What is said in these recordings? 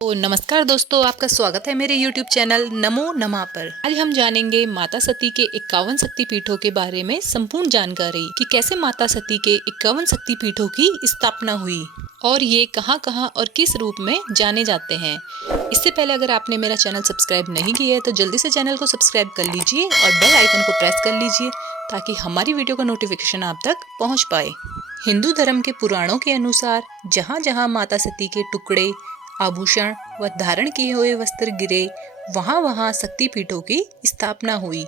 तो नमस्कार दोस्तों, आपका स्वागत है मेरे YouTube चैनल नमो नमः पर। आज हम जानेंगे माता सती के 51 शक्तिपीठों के बारे में संपूर्ण जानकारी कि कैसे माता सती के 51 शक्तिपीठों की स्थापना हुई और ये कहां-कहां और किस रूप में जाने जाते हैं। इससे पहले अगर आपने मेरा चैनल सब्सक्राइब नहीं किया है तो जल्दी से चैनल को सब्सक्राइब कर लीजिए और बेल आइकन को प्रेस कर लीजिए ताकि हमारी वीडियो का नोटिफिकेशन आप तक पहुँच पाए। हिंदू धर्म के पुराणों के अनुसार जहाँ जहाँ माता सती के टुकड़े, आभूषण व धारण किए हुए वस्त्र गिरे, वहाँ वहाँ शक्तिपीठों की स्थापना हुई।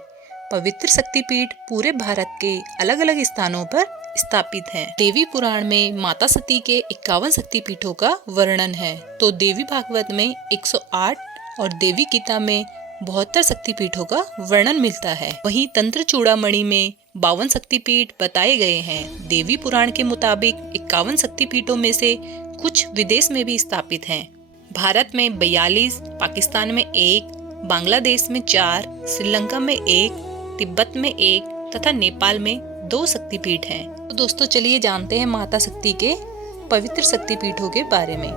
पवित्र शक्तिपीठ पूरे भारत के अलग अलग स्थानों पर स्थापित हैं। देवी पुराण में माता सती के 51 शक्तिपीठों का वर्णन है, तो देवी भागवत में 108 और देवी गीता में 72 शक्तिपीठों का वर्णन मिलता है। वहीं तंत्र चूड़ामणि में 52 शक्तिपीठ बताए गए हैं। देवी पुराण के मुताबिक 51 शक्तिपीठों में से कुछ विदेश में भी स्थापित हैं। भारत में 42, पाकिस्तान में 1, बांग्लादेश में 4, श्रीलंका में 1, तिब्बत में 1 तथा नेपाल में 2 शक्तिपीठ हैं। तो दोस्तों चलिए जानते हैं माता शक्ति के पवित्र शक्तिपीठों के बारे में।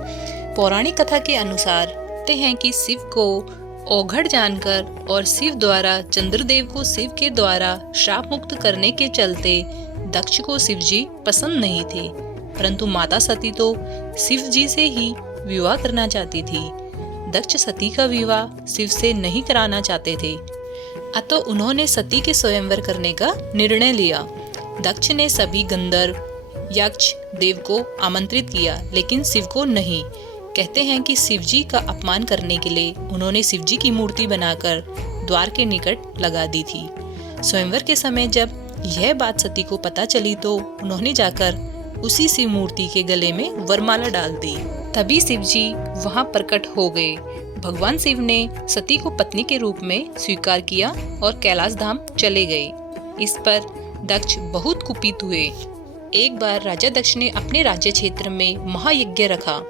पौराणिक कथा के अनुसार कहते हैं कि शिव को औघड़ जानकर और शिव द्वारा चंद्रदेव को शिव के द्वारा श्राप मुक्त करने के चलते दक्ष को शिवजी पसंद नहीं थे, परंतु माता सती तो शिव जी से ही विवाह करना चाहती थी। दक्ष सती का विवाह शिव से नहीं कराना चाहते थे, अतः उन्होंने सती के स्वयंवर करने का निर्णय लिया। दक्ष ने सभी गंधर्व, यक्ष, देव को आमंत्रित किया, लेकिन शिव को नहीं। कहते हैं कि शिवजी का अपमान करने के लिए उन्होंने शिवजी की मूर्ति बनाकर द्वार के निकट लगा दी थी। स्वयंवर के समय जब यह बात सती को पता चली तो उन्होंने जाकर उसी शिव मूर्ति के गले में वरमाला डाल दी। तभी शिवजी वहां प्रकट हो गए। भगवान शिव ने सती को पत्नी के रूप में स्वीकार किया और कैलाश धाम चले गए। इस पर दक्ष बहुत कुपित हुए। एक बार राजा दक्ष ने अपने राज्य क्षेत्र में महायज्ञ रखा,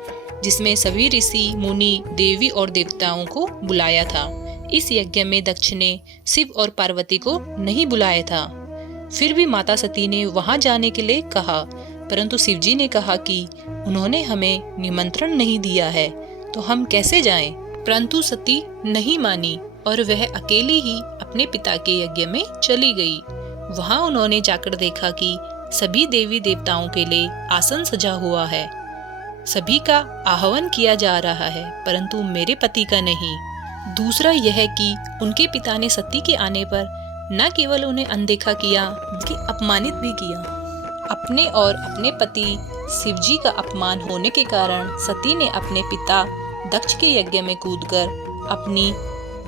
जिसमें सभी ऋषि, मुनि, देवी और देवताओं को बुलाया था। इस यज्ञ में दक्ष ने शिव और पार्वती को नहीं बुलाया था। फिर भी माता सती ने वहां जाने के लिए कहा, परंतु शिवजी ने कहा कि उन्होंने हमें निमंत्रण नहीं दिया है तो हम कैसे जाएं? परंतु सती नहीं मानी और वह अकेली ही अपने पिता के यज्ञ में चली गई। वहां उन्होंने जाकर देखा कि सभी देवी देवताओं के लिए आसन सजा हुआ है, सभी का आह्वान किया जा रहा है, परंतु मेरे पति का नहीं। दूसरा यह कि उनके पिता ने सती के आने पर न केवल उन्हें अनदेखा किया बल्कि अपमानित भी किया। अपने और अपने पति शिवजी का अपमान होने के कारण सती ने अपने पिता दक्ष के यज्ञ में कूदकर अपनी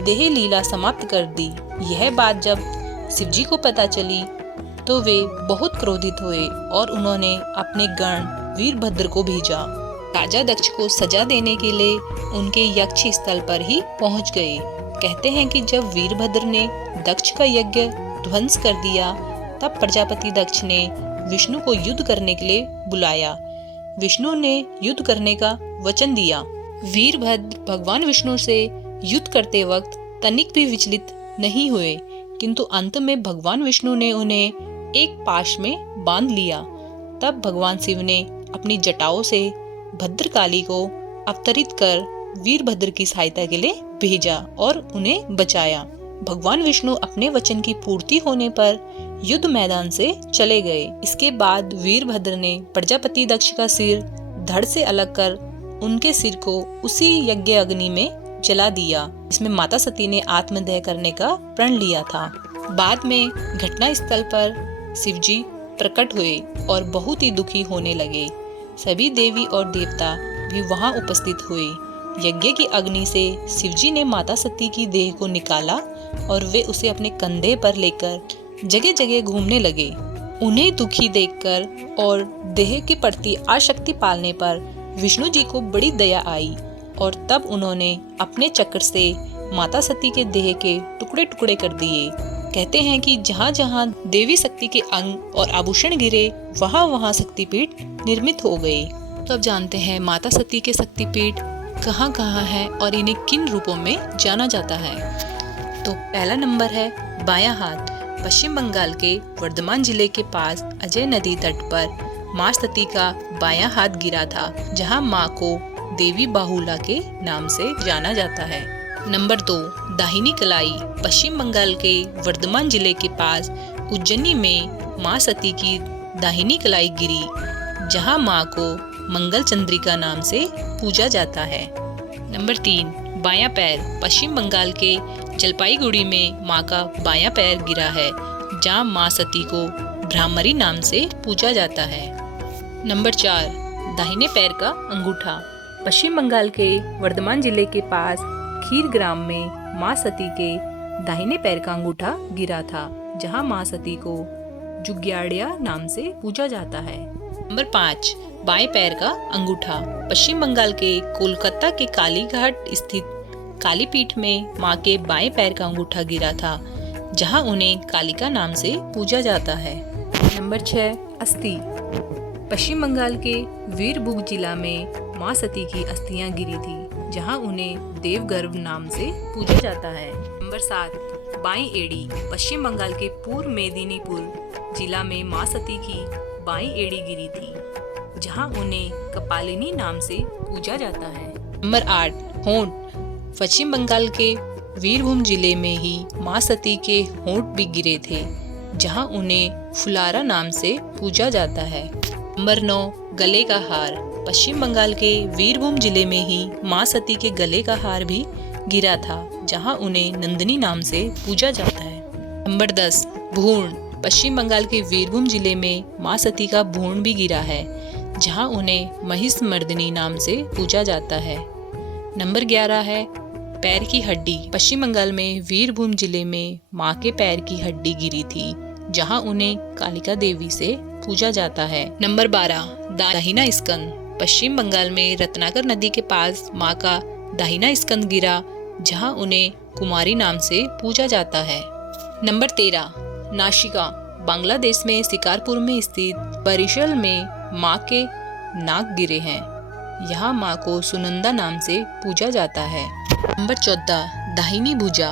देह लीला समाप्त कर दी। यह बात जब शिवजी को पता चली तो वे बहुत क्रोधित हुए और उन्होंने अपने गण वीरभद्र को भेजा। राजा दक्ष को सजा देने के लिए उनके यक्ष स्थल पर ही पहुंच गए। कहते हैं कि जब वीरभद्र ने दक्ष का यज्ञ ध्वंस कर दिया तब प्रजापति दक्ष ने विष्णु को युद्ध करने के लिए बुलाया। विष्णु ने युद्ध करने का वचन दिया। वीरभद्र भगवान विष्णु से युद्ध करते वक्त तनिक भी विचलित नहीं हुए, किंतु अंत में भगवान विष्णु ने उन्हें एक पाश में बांध लिया। तब भगवान शिव ने अपनी जटाओं से भद्रकाली को अवतरित कर वीरभद्र की सहायता के लिए भेजा और उन्हें बचाया। भगवान विष्णु अपने वचन की पूर्ति होने पर युद्ध मैदान से चले गए। इसके बाद वीरभद्र ने प्रजापति दक्ष का सिर धड़ से अलग कर उनके सिर को उसी यज्ञ अग्नि में जला दिया, जिसमें माता सती ने आत्मदह करने का प्रण लिया था। बाद में घटना स्थल पर शिवजी प्रकट हुए और बहुत ही दुखी होने लगे। सभी देवी और देवता भी वहां उपस्थित हुए। यज्ञ की अग्नि से शिवजी ने माता सती की देह को निकाला और वे उसे अपने कंधे पर लेकर जगह जगह घूमने लगे। उन्हें दुखी देखकर और देह के प्रति आसक्ति पालने पर विष्णु जी को बड़ी दया आई और तब उन्होंने अपने चक्र से माता सती के देह के टुकड़े टुकड़े कर दिए। कहते हैं कि जहाँ जहाँ देवी शक्ति के अंग और आभूषण गिरे वहाँ वहाँ शक्तिपीठ निर्मित हो गए। तो अब जानते हैं माता सती के शक्तिपीठ कहाँ कहाँ है और इन्हें किन रूपों में जाना जाता है। तो पहला नंबर है बायां हाथ। पश्चिम बंगाल के वर्धमान जिले के पास अजय नदी तट पर माँ सती का बायां हाथ गिरा था, जहां माँ को देवी बाहुला के नाम से जाना जाता है। नंबर 2, दाहिनी कलाई। पश्चिम बंगाल के वर्धमान जिले के पास उज्जैनी में माँ सती की दाहिनी कलाई गिरी, जहाँ माँ को मंगल चंद्रिका नाम से पूजा जाता है। नंबर 3, बायां पैर। पश्चिम बंगाल के जलपाईगुड़ी में माँ का बायां पैर गिरा है, जहाँ माँ सती को भ्रामरी नाम से पूजा जाता है। नंबर 4, दाहिने पैर का अंगूठा। पश्चिम बंगाल के वर्धमान जिले के पास खीर ग्राम में माँ सती के दाहिने पैर का अंगूठा गिरा था, जहाँ माँ सती को जुग्याड़िया नाम से पूजा जाता है। नंबर 5, बाएं पैर का अंगूठा। पश्चिम बंगाल के कोलकाता के कालीघाट स्थित कालीपीठ में माँ के बाएं पैर का अंगूठा गिरा था, जहाँ उन्हें कालिका नाम से पूजा जाता है। नंबर 6, अस्थि। पश्चिम बंगाल के वीरभूम जिला में माँ सती की अस्थियां गिरी थी, जहां उन्हें देवगर्भ नाम से पूजा जाता है। नंबर 7, बाईं एड़ी। पश्चिम बंगाल के पूर्व मेदिनीपुर जिला में माँ सती की बाईं एड़ी गिरी थी, जहां उन्हें कपालिनी नाम से पूजा जाता है। नंबर 8, होंठ। पश्चिम बंगाल के वीरभूम जिले में ही माँ सती के होंठ भी गिरे थे, जहां उन्हें फुलारा नाम से पूजा जाता है। नंबर 9, गले का हार। पश्चिम बंगाल के वीरभूम जिले में ही माँ सती के गले का हार भी गिरा था, जहां उन्हें नंदिनी नाम से पूजा जाता है। नंबर 10, भ्रूण। पश्चिम बंगाल के वीरभूम जिले में माँ सती का भ्रूण भी गिरा है, जहां उन्हें महिषमर्दिनी नाम से पूजा जाता है। नंबर 11 है पैर की हड्डी। पश्चिम बंगाल में वीरभूम जिले में माँ के पैर की हड्डी गिरी थी, जहां उन्हें कालिका देवी से पूजा जाता है। नंबर 12, दाहिना स्कंद। पश्चिम बंगाल में रत्नाकर नदी के पास माँ का दाहिना स्कंद गिरा, जहां उन्हें कुमारी नाम से पूजा जाता है। नंबर 13, नासिका। बांग्लादेश में शिकारपुर में स्थित बरिशल में माँ के नाक गिरे हैं, यहाँ माँ को सुनंदा नाम से पूजा जाता है। नंबर 14, दाहिनी भुजा।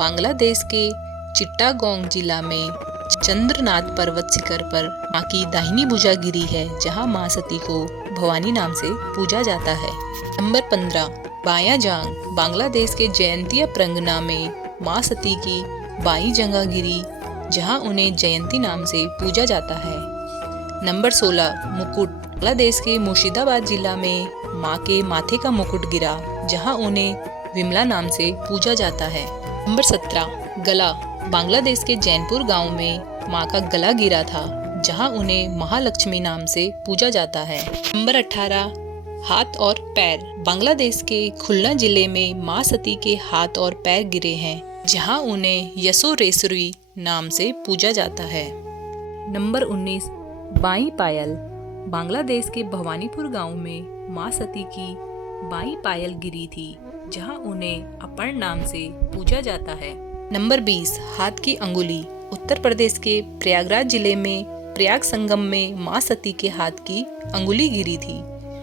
बांग्लादेश के चिट्टागोंग जिला में चंद्रनाथ पर्वत शिखर पर माँ की दाहिनी भुजा गिरी है, जहाँ माँ सती को भवानी नाम से पूजा जाता है। नंबर 15, बायां जांग। बांग्लादेश के जयंतिया प्रंगना में माँ सती की बाईं जंगा गिरी, जहाँ उन्हें जयंती नाम से पूजा जाता है। नंबर 16, मुकुट। बांग्लादेश के मुर्शिदाबाद जिला में माँ के माथे का मुकुट गिरा, जहाँ उन्हें विमला नाम से पूजा जाता है। नंबर 17, गला। बांग्लादेश के जैनपुर गांव में माँ का गला गिरा था, जहां उन्हें महालक्ष्मी नाम से पूजा जाता है। नंबर 18, हाथ और पैर। बांग्लादेश के खुलना जिले में माँ सती के हाथ और पैर गिरे हैं, जहां उन्हें यसोरेश्वरी नाम से पूजा जाता है। नंबर 19, बाईं पायल। बांग्लादेश के भवानीपुर गांव में माँ सती की बाईं पायल गिरी थी, जहां उन्हें अपर्ण नाम से पूजा जाता है। नंबर 20, हाथ की अंगुली। उत्तर प्रदेश के प्रयागराज जिले में प्रयाग संगम में माँ सती के हाथ की अंगुली गिरी थी,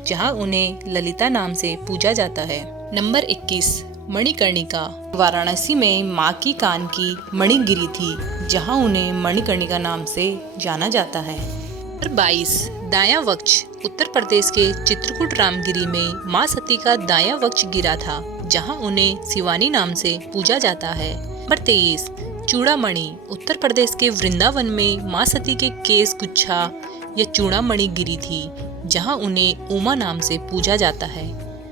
जहां उन्हें ललिता नाम से पूजा जाता है। नंबर 21, मणिकर्णिका। वाराणसी में माँ की कान की मणि गिरी थी, जहां उन्हें मणिकर्णिका नाम से जाना जाता है। नंबर 22, दायां वक्ष। उत्तर प्रदेश के चित्रकूट रामगिरी में माँ सती का दायां वक्ष गिरा था, जहां उन्हें शिवानी नाम से पूजा जाता है। नंबर 23, चूड़ामणि। उत्तर प्रदेश के वृंदावन में माँ सती के केस गुच्छा या चूड़ामणि गिरी थी, जहां उन्हें उमा नाम से पूजा जाता है।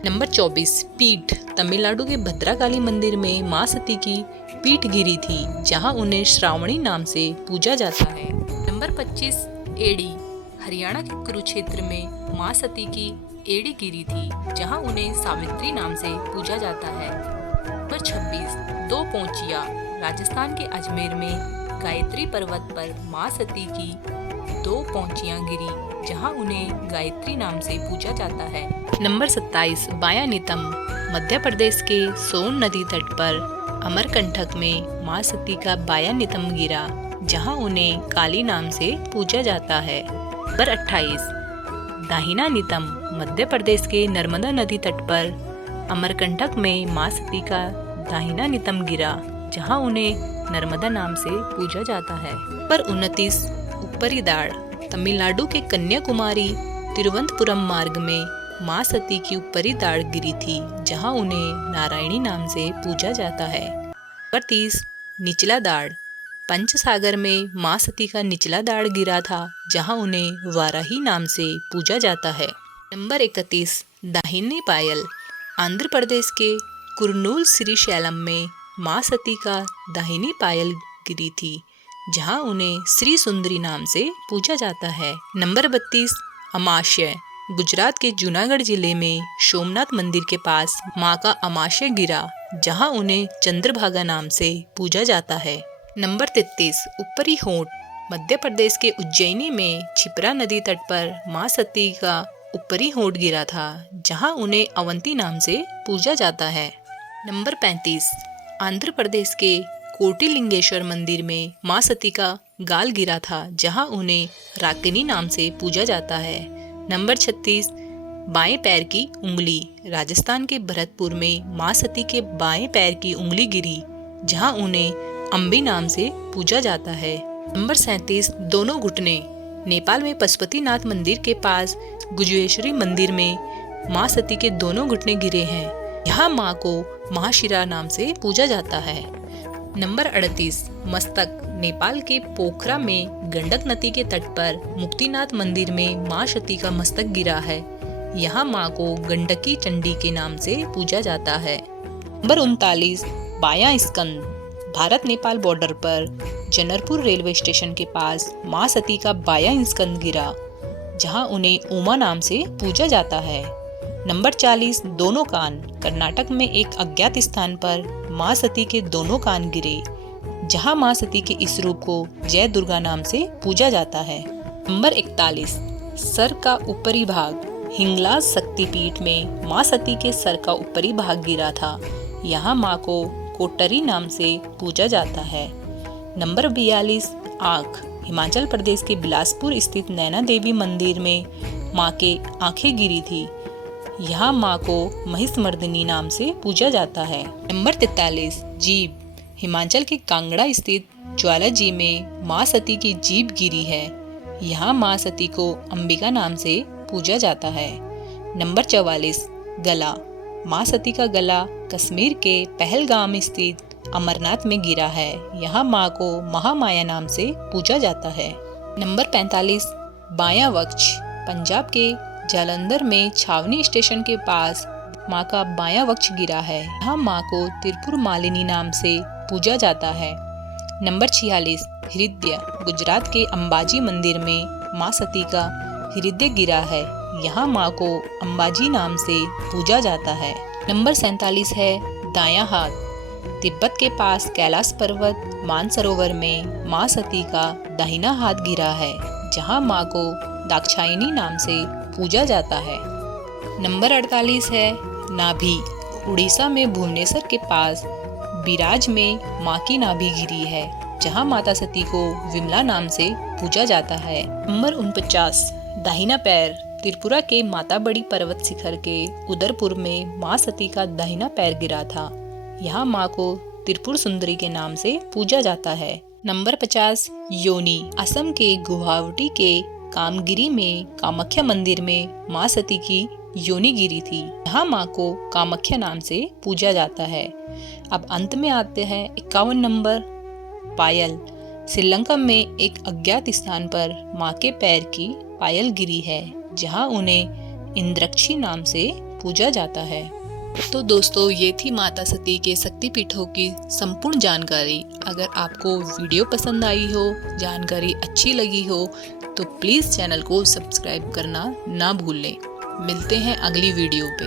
नंबर 24, पीठ। तमिलनाडु के भद्रकाली मंदिर में माँ सती की पीठ गिरी थी, जहां उन्हें श्रावणी नाम से पूजा जाता है। नंबर 25, एड़ी। हरियाणा के कुरुक्षेत्र में माँ सती की एड़ी गिरी थी, जहां उन्हें सावित्री नाम से पूजा जाता है। नंबर 26, दो पौंचिया। राजस्थान के अजमेर में गायत्री पर्वत पर माँ सती की 2 पौंचियां गिरी, जहां उन्हें गायत्री नाम से पूजा जाता है। नंबर 27, बायां नितंब। मध्य प्रदेश के सोन नदी तट पर अमरकंटक में माँ सती का बायां नितंब गिरा, जहां उन्हें काली नाम से पूजा जाता है। नंबर 28, दाहिना नितंब। मध्य प्रदेश के नर्मदा नदी तट पर अमरकंटक में माँ सती का दाहिना नितंब गिरा, जहां उन्हें नर्मदा नाम से पूजा जाता है। नंबर 29, ऊपरी दाढ़। तमिलनाडु के कन्याकुमारी तिरुवनंतपुरम मार्ग में माँ सती की ऊपरी दाढ़ गिरी थी, जहाँ उन्हें नारायणी नाम से पूजा जाता है। नंबर 30 निचला दाढ़। पंचसागर में माँ सती का निचला दाढ़ गिरा था, जहाँ उन्हें वाराही नाम से पूजा जाता है। नंबर 31 दाहिनी पायल। आंध्र प्रदेश के कुर्नूल श्रीशैलम में माँ सती का दाहिनी पायल गिरी थी, जहाँ उन्हें श्री सुंदरी नाम से पूजा जाता है। नंबर 32 अमाशय। गुजरात के जूनागढ़ जिले में सोमनाथ मंदिर के पास माँ का अमाशय गिरा, जहाँ उन्हें चंद्रभागा नाम से पूजा जाता है। नंबर 33 ऊपरी होंठ। मध्य प्रदेश के उज्जैनी में छिपरा नदी तट पर माँ सती का ऊपरी होंठ गिरा था, जहाँ उन्हें अवंती नाम से पूजा जाता है। नंबर 35 आंध्र प्रदेश के कोटिलिंगेश्वर मंदिर में माँ सती का गाल गिरा था, जहाँ उन्हें राकिनी नाम से पूजा जाता है। नंबर 36 बाएं पैर की उंगली। राजस्थान के भरतपुर में माँ सती के बाएं पैर की उंगली गिरी, जहाँ उन्हें अम्बी नाम से पूजा जाता है। नंबर 37 दोनों घुटने। नेपाल में पशुपतिनाथ मंदिर के पास गुजेश्वरी मंदिर में माँ सती के दोनों घुटने गिरे हैं। यहाँ माँ को महाशिरा नाम से पूजा जाता है। नंबर 38 मस्तक। नेपाल के पोखरा में गंडक नदी के तट पर मुक्तिनाथ मंदिर में माँ सती का मस्तक गिरा है। यहाँ माँ को गंडकी चंडी के नाम से पूजा जाता है। नंबर 39 बायां स्कंद। भारत नेपाल बॉर्डर पर जनरपुर रेलवे स्टेशन के पास माँ सती का बायां स्कंद गिरा, जहाँ उन्हें उमा नाम से पूजा जाता है। नंबर 40 दोनों कान। कर्नाटक में एक अज्ञात स्थान पर माँ सती के दोनों कान गिरे, जहाँ माँ सती के इस रूप को जय दुर्गा नाम से पूजा जाता है। नंबर 41 सर का ऊपरी भाग। हिंगलाज शक्तिपीठ में माँ सती के सर का ऊपरी भाग गिरा था। यहाँ माँ को कोटरी नाम से पूजा जाता है। नंबर 42 आँख। हिमाचल प्रदेश के बिलासपुर स्थित नैना देवी मंदिर में माँ के आंखें गिरी थी। यहाँ माँ को महिषमर्दिनी नाम से पूजा जाता है। नंबर 43 जीभ। हिमाचल के कांगड़ा स्थित ज्वाला जी में माँ सती की जीभ गिरी है। यहाँ माँ सती को अंबिका नाम से पूजा जाता है। नंबर 44 गला। माँ सती का गला कश्मीर के पहलगाम स्थित अमरनाथ में गिरा है। यहाँ माँ को महामाया नाम से पूजा जाता है। नंबर 45 बायां वक्ष। पंजाब के जालंधर में छावनी स्टेशन के पास माँ का बायां वक्ष गिरा है। यहाँ माँ को त्रिपुर मालिनी नाम से पूजा जाता है। नंबर 46 हृदय। गुजरात के अंबाजी मंदिर में माँ सती का हृदय गिरा है। यहाँ माँ को अंबाजी नाम से पूजा जाता है। नंबर 47 है दायां हाथ। तिब्बत के पास कैलाश पर्वत मानसरोवर में माँ सती का दाहिना हाथ गिरा है, जहाँ माँ को दाक्षायणी नाम से पूजा जाता है। नंबर 48 है नाभि। उड़ीसा में भुवनेश्वर के पास बिराज में माँ की नाभि गिरी है, जहाँ माता सती को विमला नाम से पूजा जाता है। नंबर 49 दाहिना पैर। त्रिपुरा के माता बड़ी पर्वत शिखर के उदयपुर में माँ सती का दाहिना पैर गिरा था। यहाँ माँ को त्रिपुर सुंदरी के नाम से पूजा जाता है। नंबर 50 योनि। असम के गुवाहाटी के कामगिरी में कामाख्या मंदिर में माँ सती की योनि गिरी थी। यहाँ माँ को कामाख्या नाम से पूजा जाता है। अब अंत में आते हैं 51 नंबर पायल। श्रीलंका में एक अज्ञात स्थान पर माँ के पैर की पायल गिरी है, जहाँ उन्हें इंद्रक्षी नाम से पूजा जाता है। तो दोस्तों ये थी माता सती के शक्तिपीठों की संपूर्ण जानकारी। अगर आपको वीडियो पसंद आई हो, जानकारी अच्छी लगी हो, तो प्लीज़ चैनल को सब्सक्राइब करना ना भूलें। मिलते हैं अगली वीडियो पे।